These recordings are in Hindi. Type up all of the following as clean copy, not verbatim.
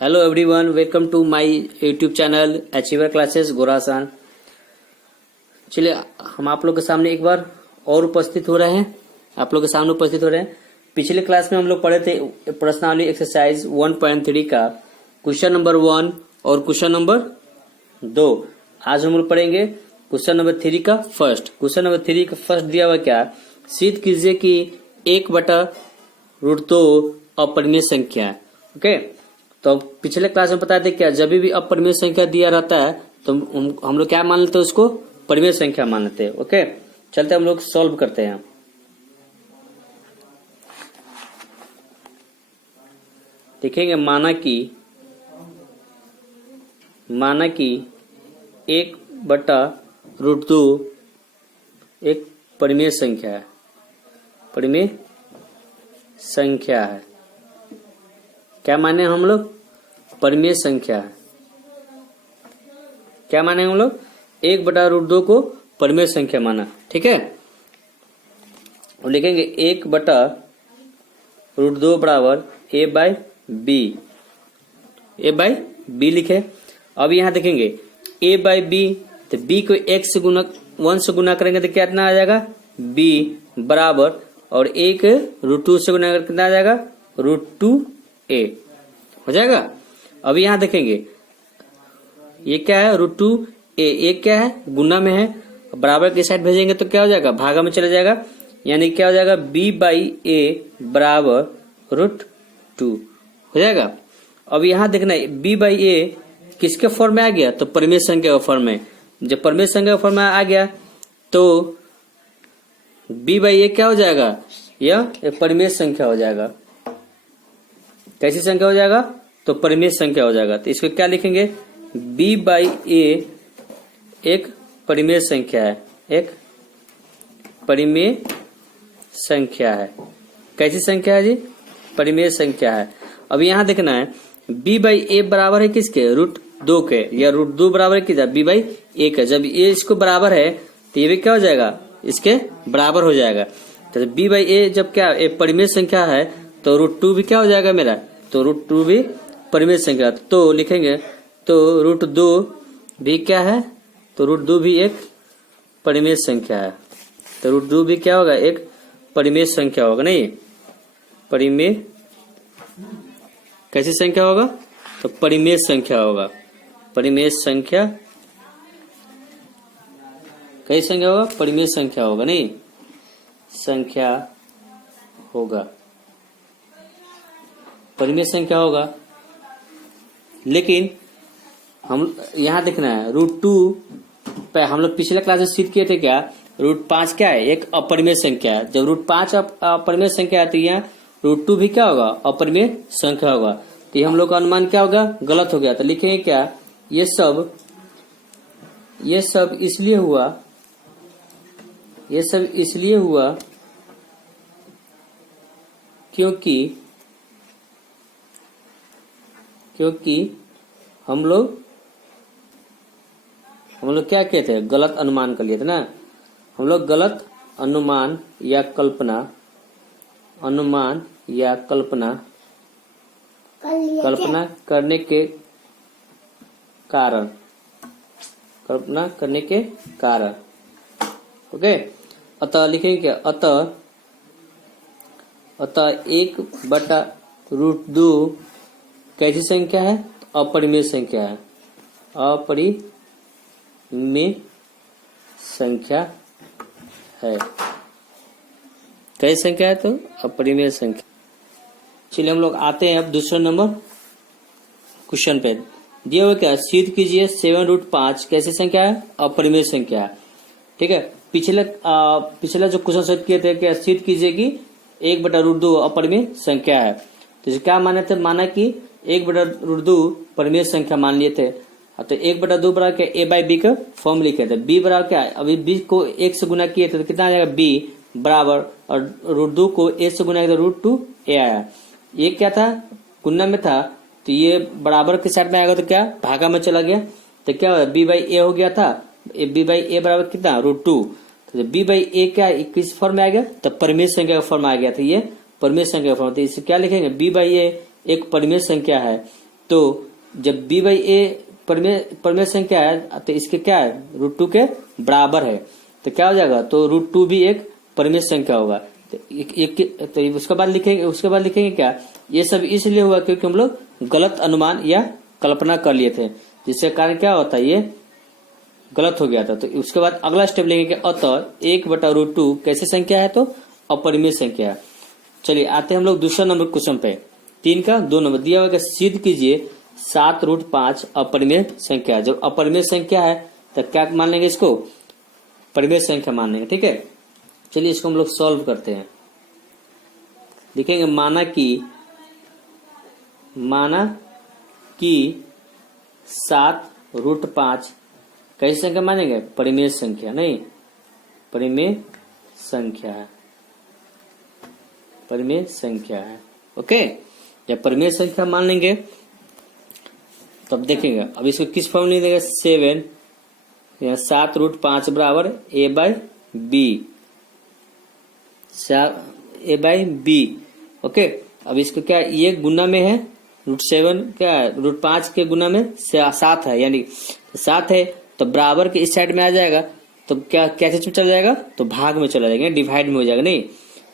Hello everyone, welcome to my YouTube channel achiever classes Gorasan. चलिए हम आप लोग के सामने एक बार और उपस्थित हो रहे हैं। पिछले क्लास में हम लोग पढ़े थे प्रश्नावली एक्सरसाइज 1.3 का क्वेश्चन नंबर 1 और क्वेश्चन नंबर 2। आज हम लोग पढ़ेंगे क्वेश्चन नंबर 3 का फर्स्ट। क्वेश्चन नंबर 3 का फर्स्ट दिया हुआ क्या, सिद्ध कीजिए कि 1/√2 अपरिमेय संख्या है। ओके, तो पिछले क्लास में बताते क्या, जब भी अपरिमेय संख्या दिया रहता है तो हम लोग क्या मान लेते हैं, उसको परिमेय संख्या मान लेते हैं। ओके, चलते हम लोग सॉल्व करते हैं। देखेंगे माना कि 1/√2 एक परिमेय संख्या है। क्या माने हम लोग, परिमेय संख्या है। क्या माने हम लोग, 1/√2 को परिमेय संख्या माना। ठीक है, और लिखेंगे 1/√2 बराबर a/b लिखे। अब यहां देखेंगे a/b, तो b को 1 से गुना करेंगे तो कितना आ जाएगा, b बराबर, और a के √2 से गुना करके कितना आ जाएगा, √2a हो जाएगा। अब यहां देखेंगे ये क्या है, √2a, ये क्या है, गुना में है, बराबर की साइड भेजेंगे तो क्या हो जाएगा, भागा में चला जाएगा, यानी क्या हो जाएगा, b/a बराबर √2 हो जाएगा। अब यहां देखना b/a किसके फॉर्म में आ गया, तो परिमेय संख्या के फॉर्म में। जब परिमेय संख्या के फॉर्म में आ गया तो b/a क्या हो जाएगा, यह एक परिमेय संख्या हो जाएगा। कैसी संख्या हो जाएगा, तो परिमेय संख्या हो जाएगा। तो इसको क्या लिखेंगे, b/a एक परिमेय संख्या है, एक परिमेय संख्या है। कैसी संख्या है जी, परिमेय संख्या है। अब यहां देखना है b/a बराबर है किसके, √2 के, या √2 बराबर है किसका, b/a के। जब ये इसको बराबर है तो ये भी क्या हो जाएगा, इसके बराबर हो जाएगा। तो b/a जब क्या एक परिमेय संख्या है तो √2 भी क्या हो जाएगा मेरा, तो √2 भी परिमेय संख्या। तो लिखेंगे तो √2 भी क्या है, तो √2 भी एक परिमेय संख्या है। तो √2 भी क्या होगा, एक परिमेय संख्या होगा। नहीं, परिमेय कैसी संख्या होगा, तो परिमेय संख्या होगा। परिमेय संख्या कैसी संख्या होगा, परिमेय संख्या होगा। नहीं, संख्या होगा, परिमेय संख्या होगा। लेकिन हम यहां देखना है √2 पे हम लोग पिछले क्लास में सिद्ध किए थे क्या, √5 क्या है, एक अपरिमेय संख्या है। जब √5 अपरिमेय संख्या है तो यहाँ √2 भी क्या होगा, अपरिमेय संख्या होगा। तो ये हम लोग का अनुमान क्या होगा, गलत हो गया। तो लिखेंगे क्या, ये सब इसलिए हुआ क्योंकि हम लोग क्या किए थे, गलत अनुमान कर लिए थे ना। हम लोग गलत अनुमान या कल्पना करने के कारण ओके। अतः लिखेंगे क्या, अतः 1/√2 कैसी संख्या है, अपरिमेय संख्या है। अपरिमेय संख्या है, कैसी संख्या है, तो अपरिमेय संख्या। चलिए हम लोग आते हैं अब दूसरे नंबर क्वेश्चन पे। दिया हुआ क्या, सिद्ध कीजिए 7√5 कैसी संख्या है, अपरिमेय संख्या है। ठीक है, पिछला जो क्वेश्चन सेट किए थे क्या, सिद्ध कीजिए कि 1/√2 अपरिमेय संख्या है। तो क्या माने थे, माना कि 1/√2 परिमेय संख्या मान लिए थे। तो 1/2 बराबर क्या, a/b का फॉर्म लिखे थे। b बराबर क्या है, अभी b को 1 से गुना किए थे तो कितना आ जाएगा, b बराबर, और √2 को 1 से गुना किया तो √2a आया। ये क्या था, गुना में था, तो ये बराबर के साइड में आएगा तो क्या, भागा में चला गया, तो क्या होगा, b/a हो गया था। b/a बराबर कितना, √2। तो b/a क्या किस फॉर्म में आ गया, तो परिमेय संख्या का फॉर्म आ गया था। ये परिमेय संख्या का फॉर्म, तो इसे क्या लिखेंगे, b/a एक परिमेय संख्या है। तो जब b बाई ए परिमेय संख्या है तो इसके क्या है, √2 के बराबर है, तो क्या हो जाएगा, तो √2 भी एक परिमेय संख्या होगा। तो उसके बाद लिखेंगे क्या, ये सब इसलिए हुआ क्योंकि हम लोग गलत अनुमान या कल्पना कर लिए थे, जिसके कारण क्या होता है, ये गलत हो गया था। तो उसके बाद अगला स्टेप लेंगे कि अतः 1/√2 कैसी संख्या है, तो अपरिमेय संख्या है। चलिए आते हैं हम लोग दूसरा नंबर क्वेश्चन पे। 3 का 2 नंबर दिया हुआ है, सिद्ध कीजिए 7√5 अपरिमेय संख्या है। जब अपरिमेय संख्या है तो क्या मान लेंगे, इसको परिमेय संख्या मान लेंगे। ठीक है, चलिए इसको हम लोग सॉल्व करते हैं। लिखेंगे माना कि 7√5 कैसी संख्या मानेंगे, परिमेय संख्या, नहीं परिमेय संख्या है, परिमेय संख्या है। ओके, जब परिमेय संख्या मान लेंगे तब देखेंगे। अब इसको किस फॉर्म में देंगे, 7√5 बराबर a बाई बी। ओके, अब इसको क्या, ये गुना में है, √7 क्या है, √5 के गुना में 7 है, यानी 7 है तो बराबर के इस साइड में आ जाएगा, तो क्या चीज में चला जाएगा, तो भाग में चला जाएगा, डिवाइड में हो जाएगा, नहीं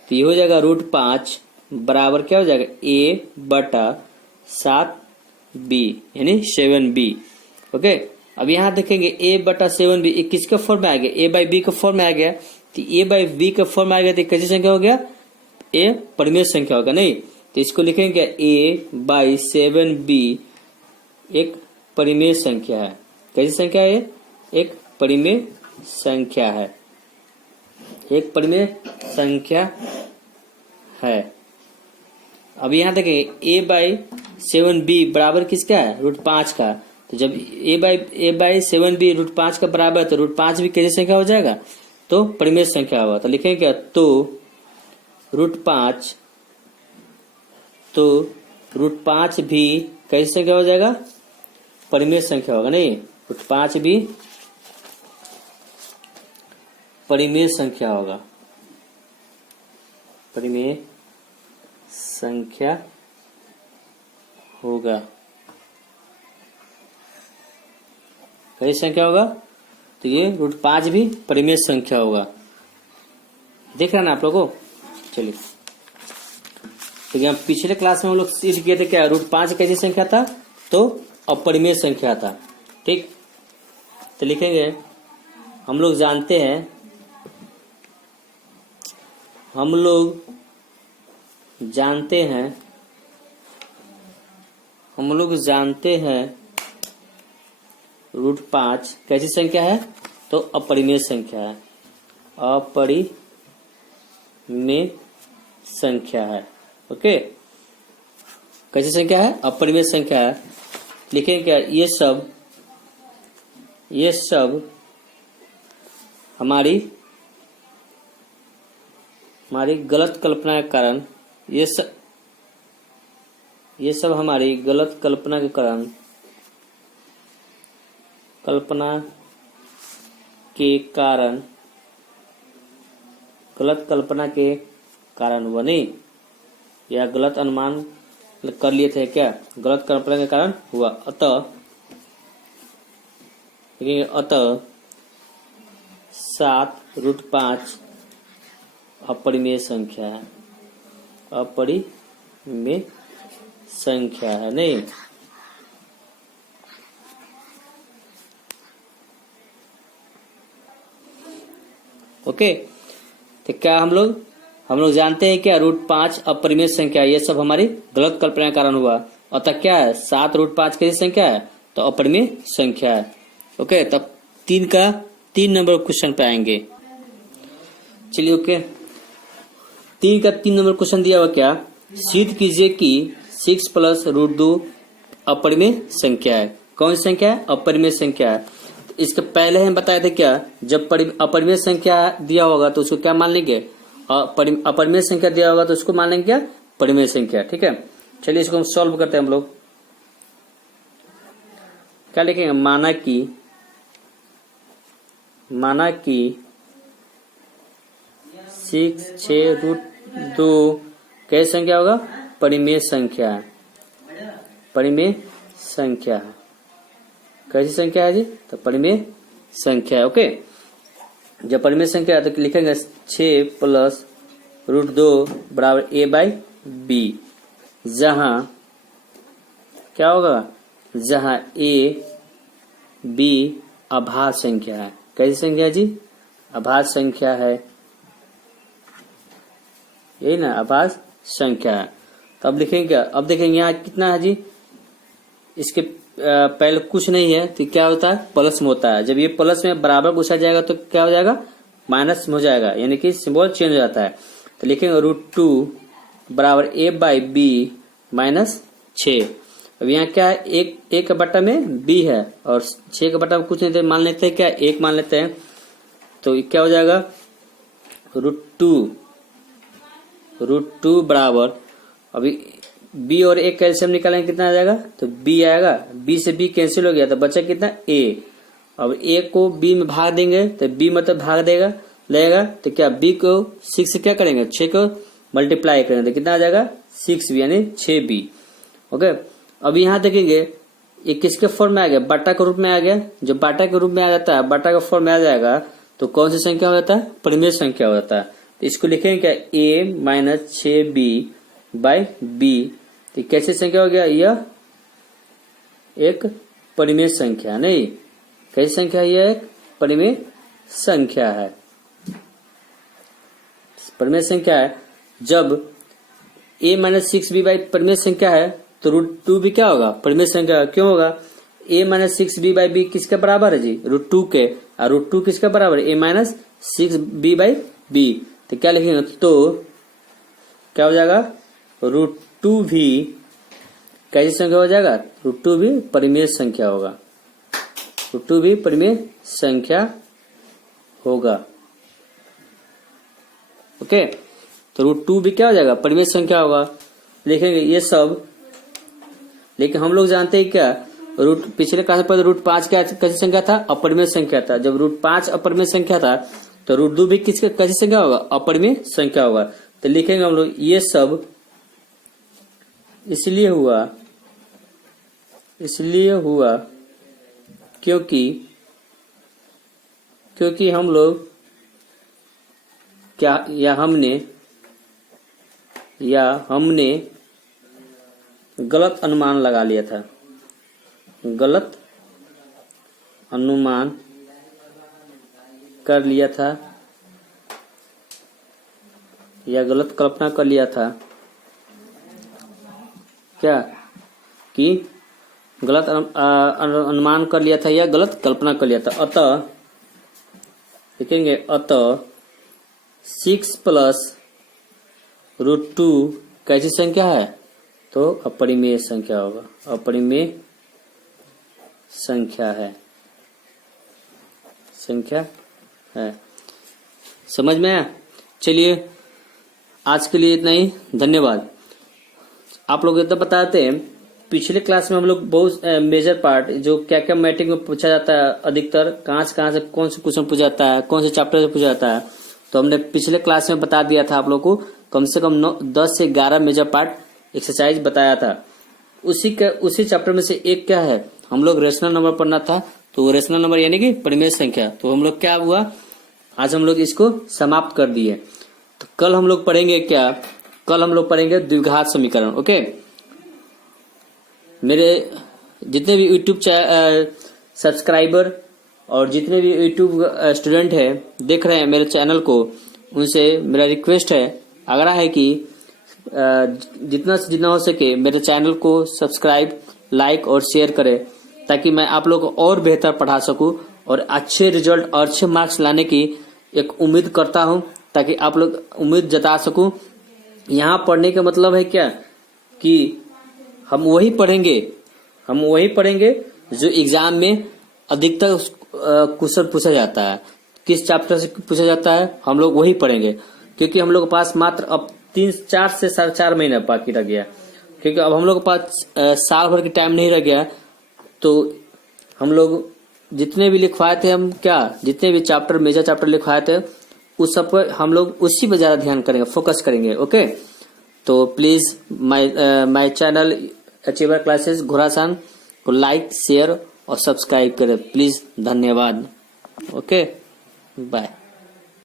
तो ये हो जाएगा √5 बराबर क्या हो जाएगा, a/7b यानी 7b। ओके, अब यहाँ देखेंगे a/7b किसके फॉर्म में आ गया, a बाई बी के फॉर्म में आ गया, तो a बाई बी के फॉर्म में आ गया तो कैसी संख्या हो गया, a परिमेय संख्या होगा, नहीं तो इसको लिखेंगे a/7b एक परिमेय संख्या है। कैसी संख्या है, एक परिमेय संख्या है, एक परिमेय संख्या है। अब यहाँ देखेंगे a/7b बराबर किसका है, √5 का, तो जब a/7b √5 का बराबर है तो √5 भी कैसी संख्या हो जाएगा, तो परिमेय संख्या होगा। तो लिखेंगे क्या, तो √5 भी कैसी संख्या हो जाएगा, परिमेय संख्या होगा, नहीं √5 भी परिमेय संख्या होगा, परिमेय संख्या होगा। कैसी संख्या होगा, तो ये √5 भी परिमेय संख्या होगा। देख रहे हैं ना आप लोगों को। चलिए, तो यहाँ पिछले क्लास में हम लोग सिद्ध किए थे क्या, √5 कैसी संख्या था, तो अपरिमेय संख्या था। ठीक, तो लिखेंगे हम लोग जानते हैं √5 कैसी संख्या है, तो अपरिमेय संख्या है, अपरिमेय संख्या है। ओके, कैसी संख्या है, अपरिमेय संख्या है। लिखेंगे क्या, ये सब हमारी गलत कल्पना के कारण, ये सब हमारी गलत कल्पना के कारण, गलत कल्पना के कारण बनी, या गलत अनुमान कर लिए थे, क्या गलत कल्पना के कारण हुआ। अतः 7√5 अपरिमेय संख्या है, अपरिमेय संख्या है, नहीं ओके। तो क्या हम लोग जानते हैं क्या, √5 अपरिमेय संख्या, ये सब हमारी गलत कल्पना के कारण हुआ। अतः क्या है, 7√5 कैसी संख्या है, तो अपरिमेय संख्या है। ओके, तब 3 का 3 नंबर क्वेश्चन पे आएंगे। चलिए ओके, 3 का 3 नंबर क्वेश्चन दिया हुआ क्या, सिद्ध कीजिए कि 6 + √2 अपरिमेय संख्या है। कौन सी संख्या है, अपरिमेय संख्या है। तो इसके पहले हम बताए थे क्या, जब अपरिमेय संख्या दिया होगा तो उसको क्या मान लेंगे, अपरिमेय संख्या दिया होगा तो उसको मान लेंगे क्या, परिमेय संख्या। ठीक है, चलिए इसको हम सॉल्व करते हैं। हम लोग क्या लिखेंगे, माना कि 6/√2 कैसी संख्या होगा, परिमेय संख्या, परिमेय संख्या है। कैसी संख्या है जी? तो परिमेय संख्या है। ओके, जब परिमेय संख्या है तो लिखेंगे 6 प्लस √2 बराबर a/b, जहां क्या होगा? जहां a b अभाज्य संख्या है। कैसी संख्या है जी? अभाज्य संख्या है, यही ना, अभाज्य संख्या है। तो अब लिखेंगे क्या? अब देखेंगे यहाँ कितना है जी, इसके पहले कुछ नहीं है तो क्या होता है? प्लस में होता है। जब ये प्लस में बराबर पूछा जाएगा तो क्या हो जाएगा? माइनस में हो जाएगा, यानी कि सिंबल चेंज हो जाता है। तो लिखेंगे √2 बराबर a/b माइनस 6। अब यहाँ क्या है? एक का बट्टा में b है और 6 का बट्टा में कुछ नहीं थे, मान लेते हैं क्या? 1 मान लेते हैं। तो क्या हो जाएगा? √2 बराबर, अभी b और a कैल्शियम निकालेंगे, कितना आ जाएगा? तो b आएगा, b से b कैंसिल हो गया तो बचा कितना? a। अब a को b में भाग देंगे तो b मतलब भाग देगा लगेगा, तो क्या b को 6 से क्या करेंगे? 6 को मल्टीप्लाई करेंगे तो कितना आ जाएगा? 6b यानी 6b। ओके, अब यहाँ देखेंगे ये किसके फॉर्म में आ गया? बट्टा के रूप में आ गया। जब बट्टा के रूप में आ जाता है, बट्टा का फॉर्म में आ जाएगा तो कौन सी संख्या हो जाता है? परिमेय संख्या हो जाता है। तो इसको लिखेंगे क्या? a minus 6b/b। तो कैसी संख्या हो गया? यह एक परिमेय संख्या नहीं, कैसी संख्या है? यह एक परिमेय संख्या है। परिमेय संख्या है। जब a माइनस 6b परिमेय संख्या है तो √2 भी क्या होगा? परिमेय संख्या। क्यों होगा? a माइनस 6b/b किसके बराबर है जी? √2 के। और √2 किसके बराबर है? a minus 6b/b। तो क्या लिखेंगे? तो क्या हो जाएगा? √2 भी कैसी संख्या हो जाएगा? √2 भी परिमेय संख्या होगा। √2 भी परिमेय संख्या होगा। ओके, तो √2 भी क्या हो जाएगा? परिमेय संख्या होगा। लिखेंगे ये सब। लेकिन हम लोग जानते हैं क्या? पिछले क्लास में √5 क्या कैसी संख्या था? अपरिमेय संख्या था। जब √5 अपरिमेय संख्या था तो √2 भी किसका कैसी संख्या होगा? अपरिमेय संख्या होगा। तो लिखेंगे हम लोग ये सब इसलिए हुआ क्योंकि हम लोग क्या हमने गलत अनुमान लगा लिया था। गलत अनुमान कर लिया था या गलत कल्पना कर लिया था क्या? कि गलत अनुमान कर लिया था या गलत कल्पना कर लिया था। अतः लिखेंगे 6 प्लस √2 कैसी संख्या है? तो अपरिमेय संख्या होगा। अपरिमेय संख्या है। समझ में आया? चलिए आज के लिए इतना ही, धन्यवाद। आप लोग इतना बताते हैं, पिछले क्लास में हम लोग बहुत मेजर पार्ट जो क्या क्या मैट्रिक में पूछा जाता है, अधिकतर कहाँ से कौन से क्वेश्चन पूछा जाता है, कौन से चैप्टर से पूछा जाता है, तो हमने पिछले क्लास में बता दिया था आप लोग को। कम से कम 10 से 11 मेजर पार्ट एक्सरसाइज बताया था। उसी चैप्टर में से एक क्या है, हम लोग रेशनल नंबर पढ़ना था। तो रेशनल नंबर यानी कि परिमेय संख्या। तो हम लोग क्या हुआ, आज हम लोग इसको समाप्त कर दिए। तो कल हम लोग पढ़ेंगे क्या? कल हम लोग पढ़ेंगे द्विघात समीकरण। ओके, मेरे जितने भी यूट्यूब सब्सक्राइबर और जितने भी यूट्यूब स्टूडेंट है देख रहे हैं मेरे चैनल को, उनसे मेरा रिक्वेस्ट है, आग्रह है कि जितना से जितना हो सके मेरे चैनल को सब्सक्राइब, लाइक और शेयर करें, ताकि मैं आप लोग को और बेहतर पढ़ा सकूं और अच्छे रिजल्ट और अच्छे मार्क्स लाने की एक उम्मीद करता हूं, ताकि आप लोग उम्मीद जता सकूं। यहाँ पढ़ने का मतलब है क्या कि हम वही पढ़ेंगे जो एग्जाम में अधिकतर क्वेश्चन पूछा जाता है। किस चैप्टर से पूछा जाता है हम लोग वही पढ़ेंगे, क्योंकि हम लोग के पास मात्र अब 4 से 4.5 महीना बाकी रह गया, क्योंकि अब हम लोग के पास साल भर की टाइम नहीं रह गया। तो हम लोग जितने भी लिखवाए थे, जितने भी चैप्टर मेजर चैप्टर लिखवाए थे, उस सब पर हम लोग उसी पर ज्यादा ध्यान करेंगे, फोकस करेंगे। ओके, तो please my channel achiever classes Ghodasan तो लाइक शेयर और सब्सक्राइब करें प्लीज। धन्यवाद। Okay bye.